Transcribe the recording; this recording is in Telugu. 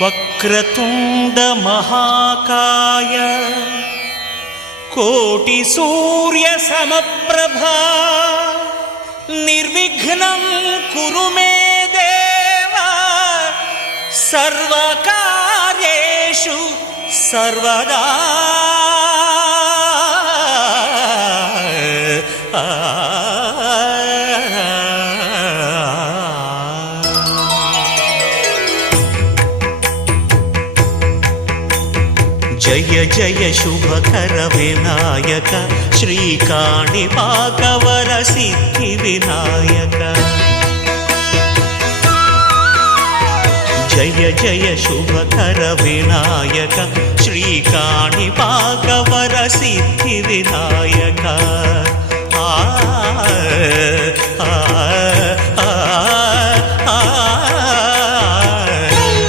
వక్రతుండ మహాకాయ కోటి సూర్య సమప్రభా నిర్విఘ్నం కురు మే దేవ సర్వకార్యేషు సర్వదా. జయ జయ శుభకర వినాయక శ్రీకాణిపాకవర సిద్ధి వినాయక. జయ జయ శుభకర వినాయక శ్రీకాణిపాకవర సిద్ధి వినాయక. ఆ ఆ ఆ